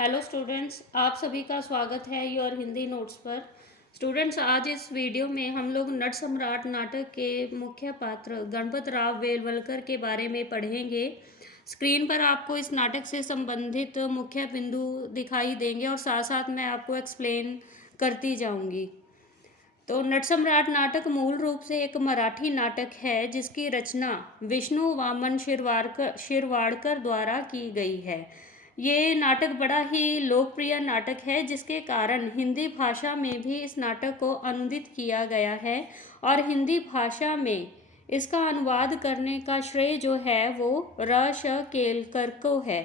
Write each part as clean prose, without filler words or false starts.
Hello students, आप सभी का स्वागत है योर हिंदी नोट्स पर। स्टूडेंट्स, आज इस वीडियो में हम लोग नट सम्राट नाटक के मुख्य पात्र गणपत राव बेलवलकर के बारे में पढ़ेंगे। स्क्रीन पर आपको इस नाटक से संबंधित मुख्य बिंदु दिखाई देंगे और साथ साथ मैं आपको एक्सप्लेन करती जाऊंगी। तो नट सम्राट नाटक मूल रूप से एक मराठी नाटक है जिसकी रचना विष्णु वामन शिरवाड़कर द्वारा की गई है। ये नाटक बड़ा ही लोकप्रिय नाटक है जिसके कारण हिंदी भाषा में भी इस नाटक को अनुदित किया गया है और हिंदी भाषा में इसका अनुवाद करने का श्रेय जो है वो र.श. केलकर को है।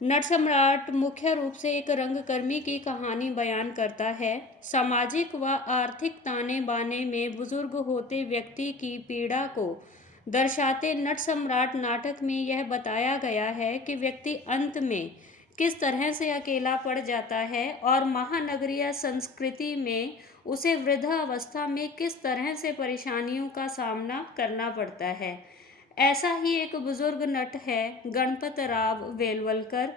नट सम्राट मुख्य रूप से एक रंगकर्मी की कहानी बयान करता है। सामाजिक व आर्थिक ताने बाने में बुजुर्ग होते व्यक्ति की पीड़ा को दर्शाते नट सम्राट नाटक में यह बताया गया है कि व्यक्ति अंत में किस तरह से अकेला पड़ जाता है और महानगरीय संस्कृति में उसे वृद्धावस्था में किस तरह से परेशानियों का सामना करना पड़ता है। ऐसा ही एक बुजुर्ग नट है गणपत राव बेलवलकर,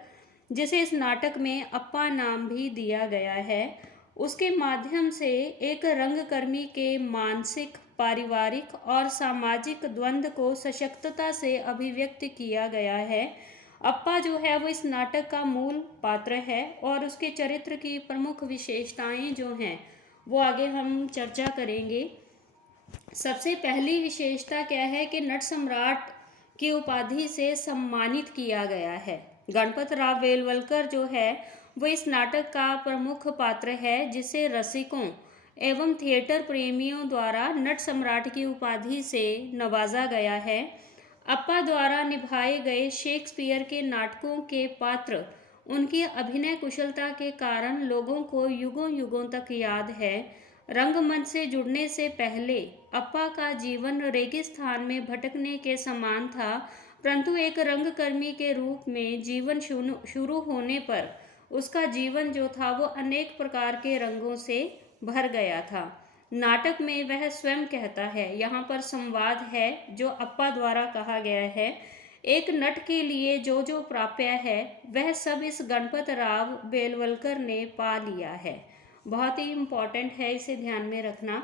जिसे इस नाटक में अप्पा नाम भी दिया गया है। उसके माध्यम से एक रंगकर्मी के मानसिक, पारिवारिक और सामाजिक द्वंद्व को सशक्तता से अभिव्यक्त किया गया है। अप्पा जो है वो इस नाटक का मूल पात्र है और उसके चरित्र की प्रमुख विशेषताएं जो हैं वो आगे हम चर्चा करेंगे। सबसे पहली विशेषता क्या है कि नट सम्राट की उपाधि से सम्मानित किया गया है। गणपत राव बेलवलकर जो है वो इस नाटक का प्रमुख पात्र है जिसे रसिकों एवं थिएटर प्रेमियों द्वारा नट सम्राट की उपाधि से नवाजा गया है। अप्पा द्वारा निभाए गए शेक्सपियर के नाटकों के पात्र उनकी अभिनय कुशलता के कारण लोगों को युगों युगों तक याद है। रंगमंच से जुड़ने से पहले अप्पा का जीवन रेगिस्तान में भटकने के समान था, परंतु एक रंगकर्मी के रूप में जीवन शुरू होने पर उसका जीवन जो था वो अनेक प्रकार के रंगों से भर गया था। नाटक में वह स्वयं कहता है, यहाँ पर संवाद है जो अप्पा द्वारा कहा गया है। एक नट के लिए जो जो प्राप्य है वह सब इस गणपत राव बेलवलकर ने पा लिया है। बहुत ही इम्पॉर्टेंट है, इसे ध्यान में रखना।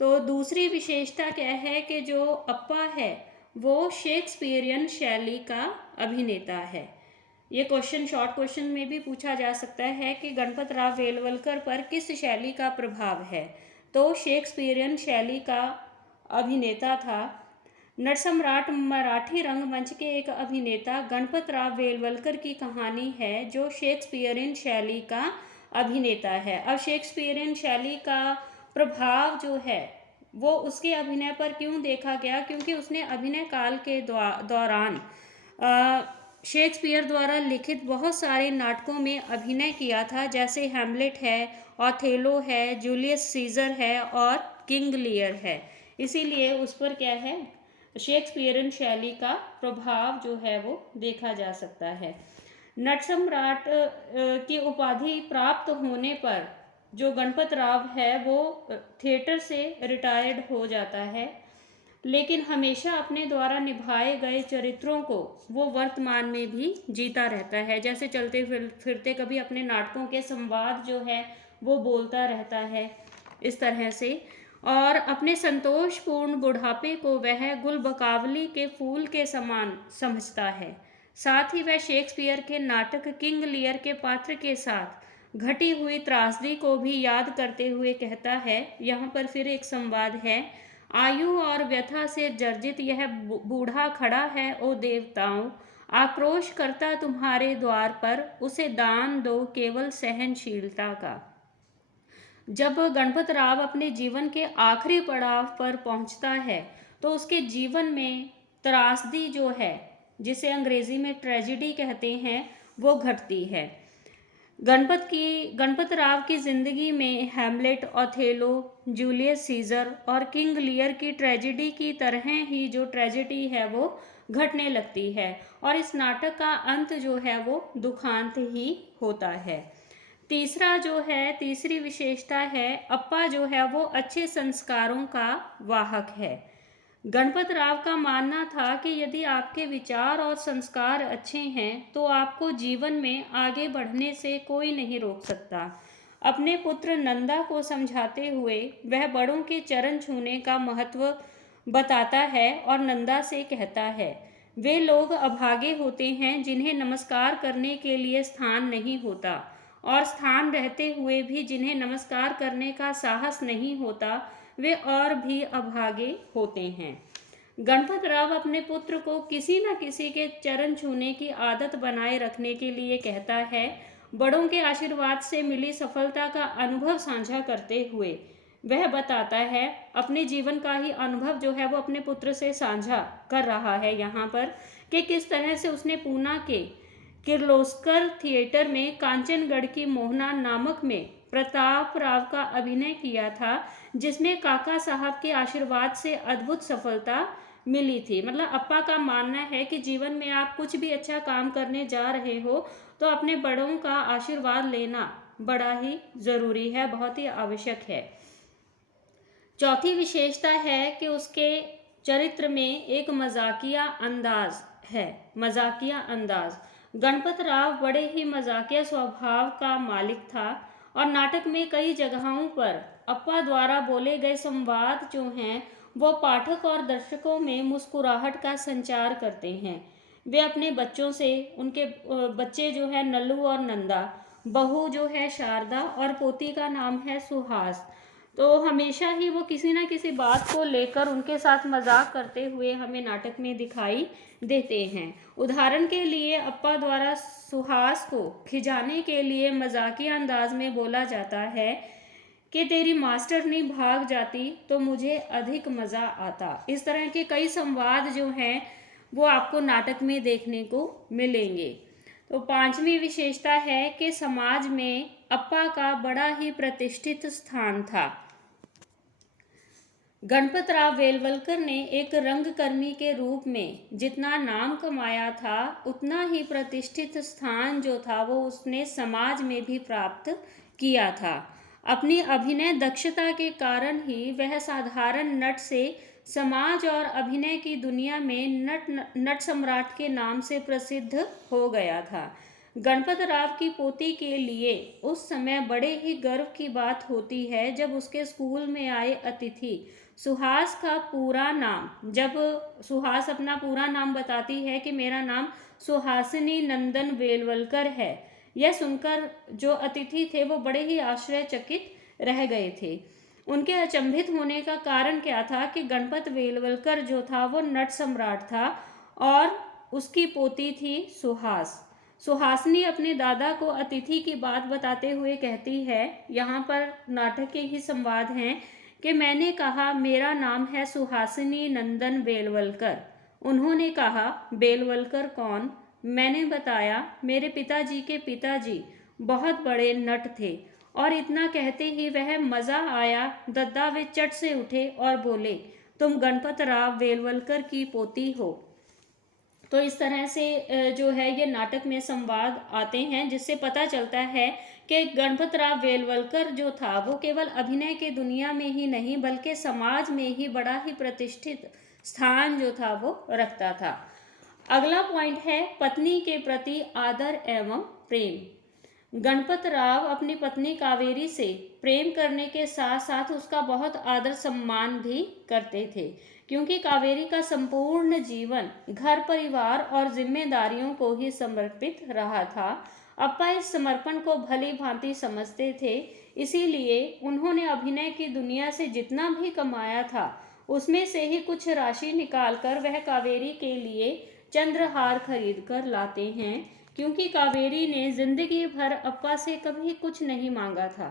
तो दूसरी विशेषता क्या है कि जो अप्पा है वो शेक्सपियरियन शैली का अभिनेता है। ये क्वेश्चन शॉर्ट क्वेश्चन में भी पूछा जा सकता है कि गणपत राव बेलवलकर पर किस शैली का प्रभाव है, तो शेक्सपियरियन शैली का अभिनेता था। नट सम्राट मराठी रंगमंच के एक अभिनेता गणपत राव बेलवलकर की कहानी है जो शेक्सपियरियन शैली का अभिनेता है। अब शेक्सपियरियन शैली का प्रभाव जो है वो उसके अभिनय पर क्यों देखा गया, क्योंकि उसने अभिनय काल के दौरान शेक्सपियर द्वारा लिखित बहुत सारे नाटकों में अभिनय किया था, जैसे हैमलेट है, ओथेलो है, जूलियस सीजर है और किंग लियर है। इसीलिए उस पर क्या है, शेक्सपियरन शैली का प्रभाव जो है वो देखा जा सकता है। नट सम्राट की उपाधि प्राप्त होने पर जो गणपत राव है वो थिएटर से रिटायर्ड हो जाता है, लेकिन हमेशा अपने द्वारा निभाए गए चरित्रों को वो वर्तमान में भी जीता रहता है। जैसे चलते फिरते कभी अपने नाटकों के संवाद जो है वो बोलता रहता है इस तरह से, और अपने संतोषपूर्ण बुढ़ापे को वह गुलबकावली के फूल के समान समझता है। साथ ही वह शेक्सपियर के नाटक किंग लियर के पात्र के साथ घटी हुई त्रासदी को भी याद करते हुए कहता है, यहाँ पर फिर एक संवाद है, आयु और व्यथा से जर्जित यह बूढ़ा खड़ा है ओ देवताओं, आक्रोश करता तुम्हारे द्वार पर, उसे दान दो केवल सहनशीलता का। जब गणपत राव अपने जीवन के आखिरी पड़ाव पर पहुंचता है तो उसके जीवन में त्रासदी जो है, जिसे अंग्रेजी में ट्रेजिडी कहते हैं, वो घटती है। गणपत राव की जिंदगी में हैमलेट, ओथेलो, जूलियस सीजर और किंग लियर की ट्रेजिडी की तरह ही जो ट्रेजिडी है वो घटने लगती है और इस नाटक का अंत जो है वो दुखांत ही होता है। तीसरी विशेषता है, अप्पा जो है वो अच्छे संस्कारों का वाहक है। गणपत राव का मानना था कि यदि आपके विचार और संस्कार अच्छे हैं तो आपको जीवन में आगे बढ़ने से कोई नहीं रोक सकता। अपने पुत्र नंदा को समझाते हुए वह बड़ों के चरण छूने का महत्व बताता है और नंदा से कहता है, वे लोग अभागे होते हैं जिन्हें नमस्कार करने के लिए स्थान नहीं होता, और स्थान रहते हुए भी जिन्हें नमस्कार करने का साहस नहीं होता, वे और भी अभागे होते हैं। गणपत राव अपने पुत्र को किसी न किसी के चरण छूने की आदत बनाए रखने के लिए कहता है। बड़ों के आशीर्वाद से मिली सफलता का अनुभव साझा करते हुए वह बताता है, अपने जीवन का ही अनुभव जो है वो अपने पुत्र से साझा कर रहा है यहाँ पर, कि किस तरह से उसने पूना के किर्लोस्कर थिएटर में कांचनगढ़ की मोहना नामक में प्रताप राव का अभिनय किया था, जिसमें काका साहब के आशीर्वाद से अद्भुत सफलता मिली थी। मतलब अप्पा का मानना है कि जीवन में आप कुछ भी अच्छा काम करने जा रहे हो तो अपने बड़ों का आशीर्वाद लेना बड़ा ही ज़रूरी है, बहुत ही आवश्यक है। चौथी विशेषता है कि उसके चरित्र में एक मजाकिया अंदाज है। मजाकिया अंदाज। गणपत राव बड़े ही मजाकिया स्वभाव का मालिक था और नाटक में कई जगहों पर अप्पा द्वारा बोले गए संवाद जो हैं वो पाठक और दर्शकों में मुस्कुराहट का संचार करते हैं। वे अपने बच्चों से, उनके बच्चे जो है नल्लू और नंदा, बहू जो है शारदा और पोती का नाम है सुहास, तो हमेशा ही वो किसी ना किसी बात को लेकर उनके साथ मजाक करते हुए हमें नाटक में दिखाई देते हैं। उदाहरण के लिए अप्पा द्वारा सुहास को खिजाने के लिए मजाकिया अंदाज में बोला जाता है कि तेरी मास्टरनी भाग जाती तो मुझे अधिक मज़ा आता। इस तरह के कई संवाद जो हैं वो आपको नाटक में देखने को मिलेंगे। तो पांचवी विशेषता है कि समाज में अप्पा का बड़ा ही प्रतिष्ठित स्थान था। गणपत राव वेलवलकर ने एक रंगकर्मी के रूप में जितना नाम कमाया था, उतना ही प्रतिष्ठित स्थान जो था वो उसने समाज में भी प्राप्त किया था। अपनी अभिनय दक्षता के कारण ही वह साधारण नट से समाज और अभिनय की दुनिया में नट सम्राट के नाम से प्रसिद्ध हो गया था। गणपत राव की पोती के लिए उस समय बड़े ही गर्व की बात होती है जब उसके स्कूल में आए अतिथि सुहास का पूरा नाम, जब सुहास अपना पूरा नाम बताती है कि मेरा नाम सुहासिनी नंदन वेलवलकर है, यह सुनकर जो अतिथि थे वो बड़े ही आश्चर्यचकित रह गए थे। उनके अचंभित होने का कारण क्या था कि गणपत वेलवलकर जो था वो नट सम्राट था और उसकी पोती थी सुहास। सुहासिनी अपने दादा को अतिथि की बात बताते हुए कहती है, यहाँ पर नाटक के ही संवाद हैं, कि मैंने कहा मेरा नाम है सुहासिनी नंदन बेलवलकर। उन्होंने कहा बेलवलकर कौन? मैंने बताया मेरे पिताजी के पिताजी बहुत बड़े नट थे। और इतना कहते ही वह मज़ा आया दद्दा वे चट से उठे और बोले, तुम गणपत राव वेलवलकर की पोती हो। तो इस तरह से जो है ये नाटक में संवाद आते हैं, जिससे पता चलता है कि गणपत राव वेलवलकर जो था वो केवल अभिनय के दुनिया में ही नहीं बल्कि समाज में ही बड़ा ही प्रतिष्ठित स्थान जो था वो रखता था। अगला पॉइंट है पत्नी के प्रति आदर एवं प्रेम। गणपत राव अपनी पत्नी कावेरी से प्रेम करने के साथ साथ उसका बहुत आदर सम्मान भी करते थे, क्योंकि कावेरी का संपूर्ण जीवन घर परिवार और जिम्मेदारियों को ही समर्पित रहा था। अप्पा इस समर्पण को भली भांति समझते थे, इसीलिए उन्होंने अभिनय की दुनिया से जितना भी कमाया था उसमें से ही कुछ राशि निकालकर वह कावेरी के लिए चंद्रहार खरीद कर लाते हैं, क्योंकि कावेरी ने जिंदगी भर अप्पा से कभी कुछ नहीं मांगा था।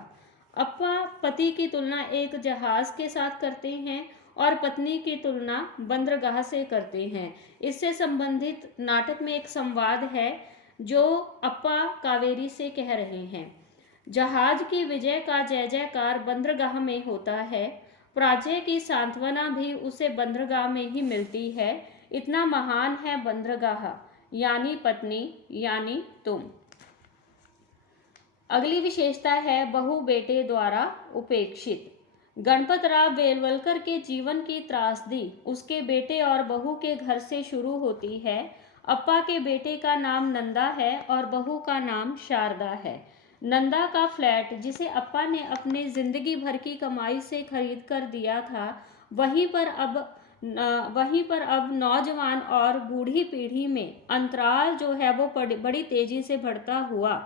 अप्पा पति की तुलना एक जहाज के साथ करते हैं और पत्नी की तुलना बंदरगाह से करते हैं। इससे संबंधित नाटक में एक संवाद है जो अप्पा कावेरी से कह रहे हैं। जहाज की विजय का जय जयकार बंदरगाह में होता है, पराजय की सांत्वना भी उसे बंदरगाह में ही मिलती है। इतना महान है बंदरगाह, यानी पत्नी, यानी तुम। अगली विशेषता है बहू बेटे द्वारा उपेक्षित। गणपत राव बेलवलकर के जीवन की त्रासदी उसके बेटे और बहू के घर से शुरू होती है। अप्पा के बेटे का नाम नंदा है और बहू का नाम शारदा है। नंदा का फ्लैट, जिसे अप्पा ने अपने जिंदगी भर की कमाई से खरीद कर दिया था, वहीं पर अब नौजवान और बूढ़ी पीढ़ी में अंतराल जो है वो बड़ी तेजी से बढ़ता हुआ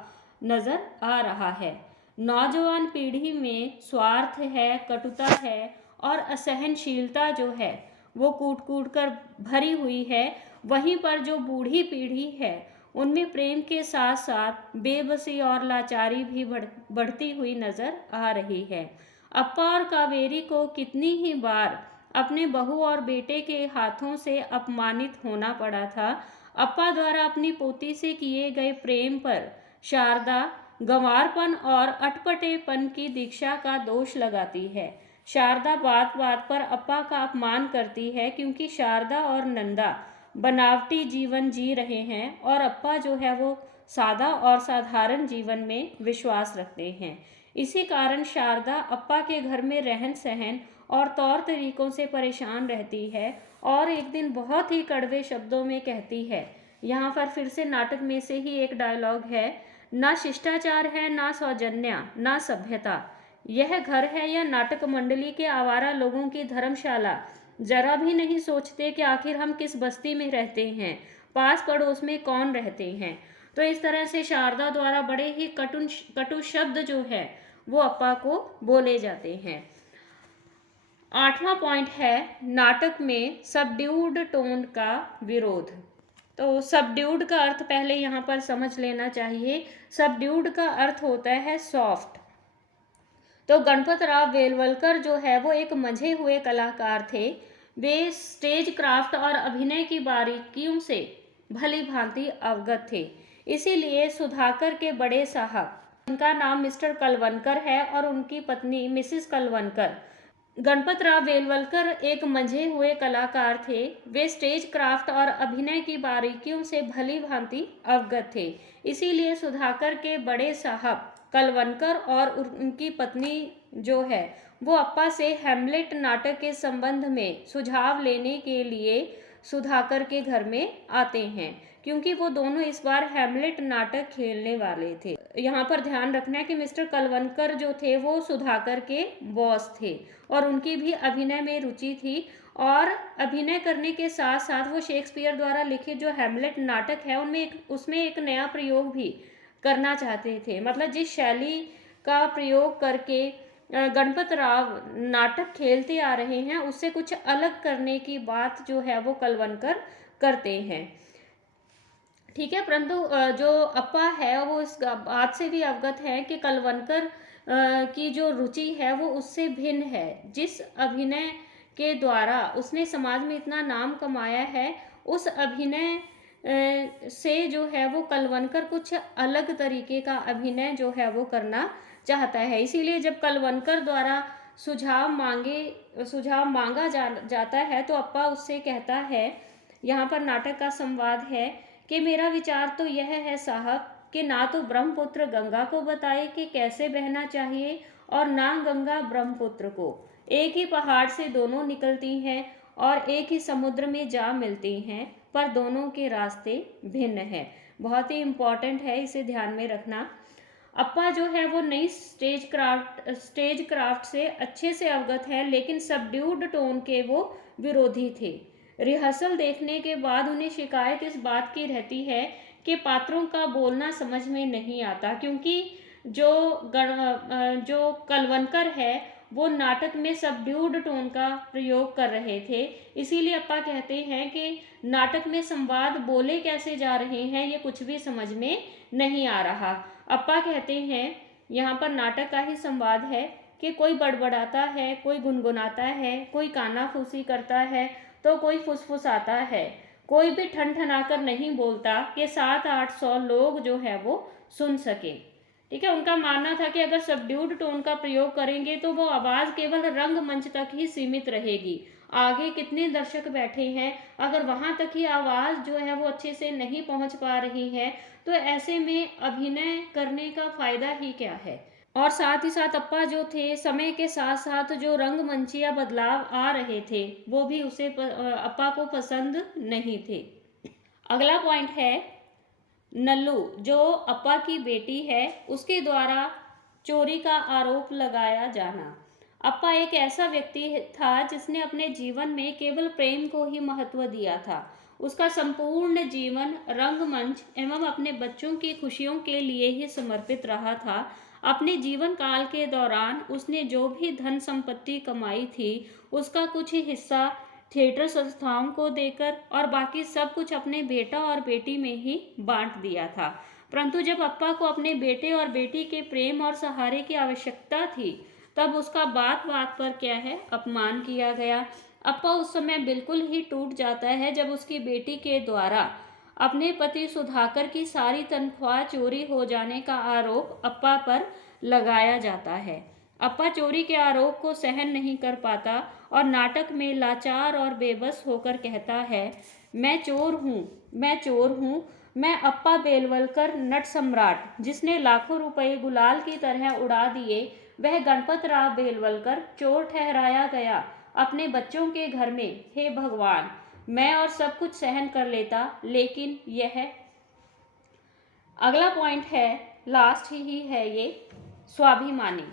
नजर आ रहा है। नौजवान पीढ़ी में स्वार्थ है, कटुता है और असहनशीलता जो है वो कूट कूट कर भरी हुई है। वहीं पर जो बूढ़ी पीढ़ी है उनमें प्रेम के साथ साथ बेबसी और लाचारी भी बढ़ती हुई नजर आ रही है। अप्पा और कावेरी को कितनी ही बार अपने बहू और बेटे के हाथों से अपमानित होना पड़ा था। अप्पा द्वारा अपनी पोती से किए गए प्रेम पर शारदा गंवारपन और अटपटेपन की दीक्षा का दोष लगाती है। शारदा बात बात पर अप्पा का अपमान करती है क्योंकि शारदा और नंदा बनावटी जीवन जी रहे हैं और अप्पा जो है वो सादा और साधारण जीवन में विश्वास रखते हैं। इसी कारण शारदा अप्पा के घर में रहन सहन और तौर तरीकों से परेशान रहती है और एक दिन बहुत ही कड़वे शब्दों में कहती है। यहाँ पर फिर से नाटक में से ही एक डायलॉग है, ना शिष्टाचार है, ना सौजन्य, ना सभ्यता। यह घर है या नाटक मंडली के आवारा लोगों की धर्मशाला। जरा भी नहीं सोचते कि आखिर हम किस बस्ती में रहते हैं, पास पड़ोस में कौन रहते हैं। तो इस तरह से शारदा द्वारा बड़े ही कटु शब्द जो है वो अप्पा को बोले जाते हैं। 8वां पॉइंट है नाटक में सबड्यूड टोन का विरोध। तो सबड्यूड का अर्थ पहले यहाँ पर समझ लेना चाहिए। सबड्यूड का अर्थ होता है सॉफ्ट। तो गणपत राव बेलवलकर जो है वो एक मंझे हुए कलाकार थे। वे स्टेज क्राफ्ट और अभिनय की बारीकियों से भली भांति अवगत थे। इसीलिए सुधाकर के बड़े साहब, उनका नाम मिस्टर कलवनकर है और उनकी पत्नी मिसिस कलवनकर। गणपत राव बेलवलकर एक मंझे हुए कलाकार थे। वे स्टेज क्राफ्ट और अभिनय की बारीकियों से भली भांति अवगत थे। इसीलिए सुधाकर के बड़े साहब कलवनकर और उनकी पत्नी जो है वो अप्पा से हैमलेट नाटक के संबंध में सुझाव लेने के लिए सुधाकर के घर में आते हैं, क्योंकि वो दोनों इस बार हैमलेट नाटक खेलने वाले थे। यहाँ पर ध्यान रखना है कि मिस्टर कलवनकर जो थे वो सुधाकर के बॉस थे और उनकी भी अभिनय में रुचि थी और अभिनय करने के साथ साथ वो शेक्सपियर द्वारा लिखित जो हैमलेट नाटक है उसमें एक नया प्रयोग भी करना चाहते थे। मतलब जिस शैली का प्रयोग करके गणपत राव नाटक खेलते आ रहे हैं उससे कुछ अलग करने की बात जो है वो कलवनकर करते हैं। ठीक है, परंतु जो अप्पा है वो इस बात से भी अवगत है कि कलवनकर की जो रुचि है वो उससे भिन्न है। जिस अभिनय के द्वारा उसने समाज में इतना नाम कमाया है उस अभिनय से जो है वो कलवनकर कुछ अलग तरीके का अभिनय जो है वो करना चाहता है। इसीलिए जब कलवनकर द्वारा सुझाव मांगा जाता है तो अप्पा उससे कहता है, यहाँ पर नाटक का संवाद है कि मेरा विचार तो यह है साहब कि ना तो ब्रह्मपुत्र गंगा को बताए कि कैसे बहना चाहिए और ना गंगा ब्रह्मपुत्र को। एक ही पहाड़ से दोनों निकलती हैं और एक ही समुद्र में जा मिलती हैं, पर दोनों के रास्ते भिन्न हैं। बहुत ही इम्पॉर्टेंट है, इसे ध्यान में रखना। अप्पा जो है वो नई स्टेज क्राफ्ट से अच्छे से अवगत है, लेकिन सबड्यूड टोन के वो विरोधी थे। रिहर्सल देखने के बाद उन्हें शिकायत इस बात की रहती है कि पात्रों का बोलना समझ में नहीं आता, क्योंकि जो कलवनकर है वो नाटक में सबड्यूड टोन का प्रयोग कर रहे थे। इसीलिए अप्पा कहते हैं कि नाटक में संवाद बोले कैसे जा रहे हैं ये कुछ भी समझ में नहीं आ रहा। अप्पा कहते हैं यहाँ पर नाटक का ही संवाद है कि कोई बड़बड़ाता है, कोई गुनगुनाता है, कोई कानाफूसी करता है तो कोई फुसफुसाता है। कोई भी ठनठनाकर नहीं बोलता कि 700-800 लोग जो है वो सुन सके। ठीक है, उनका मानना था कि अगर सबड्यूड टोन का प्रयोग करेंगे तो वो आवाज़ केवल रंगमंच तक ही सीमित रहेगी। आगे कितने दर्शक बैठे हैं, अगर वहाँ तक ही आवाज़ जो है वो अच्छे से नहीं पहुँच पा रही है तो ऐसे में अभिनय करने का फ़ायदा ही क्या है। और साथ ही साथ अप्पा जो थे, समय के साथ साथ जो रंगमंचिया बदलाव आ रहे थे वो भी अप्पा को पसंद नहीं थे। अगला पॉइंट है नल्लू, जो अप्पा की बेटी है, उसके द्वारा चोरी का आरोप लगाया जाना। अप्पा एक ऐसा व्यक्ति था जिसने अपने जीवन में केवल प्रेम को ही महत्व दिया था। उसका संपूर्ण जीवन रंगमंच एवं अपने बच्चों की खुशियों के लिए ही समर्पित रहा था। अपने जीवन काल के दौरान उसने जो भी धन संपत्ति कमाई थी, उसका कुछ ही हिस्सा थिएटर संस्थाओं को देकर और बाकी सब कुछ अपने बेटा और बेटी में ही बांट दिया था। परंतु जब अप्पा को अपने बेटे और बेटी के प्रेम और सहारे की आवश्यकता थी, तब उसका बात बात पर क्या है, अपमान किया गया। अप्पा उस समय बिल्कुल ही टूट जाता है जब उसकी बेटी के द्वारा अपने पति सुधाकर की सारी तनख्वाह चोरी हो जाने का आरोप अप्पा पर लगाया जाता है। अप्पा चोरी के आरोप को सहन नहीं कर पाता और नाटक में लाचार और बेबस होकर कहता है, मैं चोर हूँ, मैं चोर हूँ, मैं अप्पा बेलवलकर नट सम्राट, जिसने लाखों रुपए गुलाल की तरह उड़ा दिए, वह गणपत राव बेलवलकर चोर ठहराया गया अपने बच्चों के घर में। हे भगवान, मैं और सब कुछ सहन कर लेता, लेकिन यह। अगला पॉइंट है, लास्ट ही है ये, स्वाभिमानी।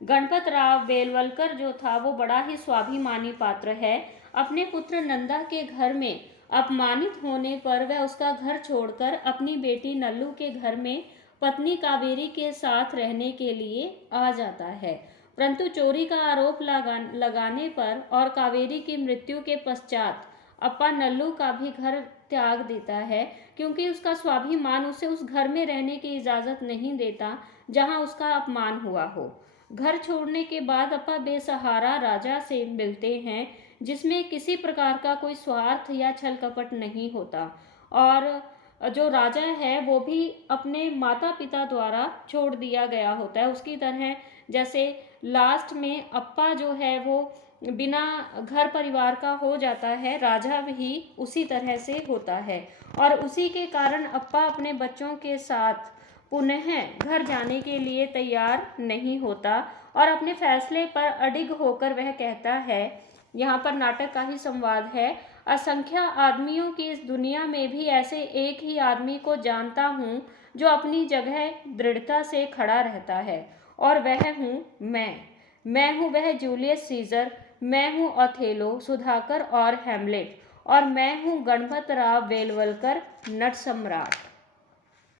गणपत राव बेलवलकर जो था वो बड़ा ही स्वाभिमानी पात्र है। अपने पुत्र नंदा के घर में अपमानित होने पर वह उसका घर छोड़कर अपनी बेटी नल्लू के घर में पत्नी कावेरी के साथ रहने के लिए आ जाता है। परंतु चोरी का आरोप लगाने पर और कावेरी की मृत्यु के पश्चात अप्पा नल्लू का भी घर त्याग देता है, क्योंकि उसका स्वाभिमान उसे उस घर में रहने की इजाज़त नहीं देता जहां उसका अपमान हुआ हो। घर छोड़ने के बाद अप्पा बेसहारा राजा से मिलते हैं, जिसमें किसी प्रकार का कोई स्वार्थ या छल कपट नहीं होता, और जो राजा है वो भी अपने माता पिता द्वारा छोड़ दिया गया होता है, उसकी तरह जैसे लास्ट में अप्पा जो है वो बिना घर परिवार का हो जाता है, राजा भी उसी तरह से होता है। और उसी के कारण अप्पा अपने बच्चों के साथ पुनः घर जाने के लिए तैयार नहीं होता और अपने फैसले पर अडिग होकर वह कहता है, यहाँ पर नाटक का ही संवाद है, असंख्य आदमियों की इस दुनिया में भी ऐसे एक ही आदमी को जानता हूँ जो अपनी जगह दृढ़ता से खड़ा रहता है, और वह हूँ मैं हूँ वह जूलियस सीजर, मैं हूँ ओथेलो, सुधाकर और हैमलेट, और मैं हूँ गणपत राव बेलवलकर नट सम्राट।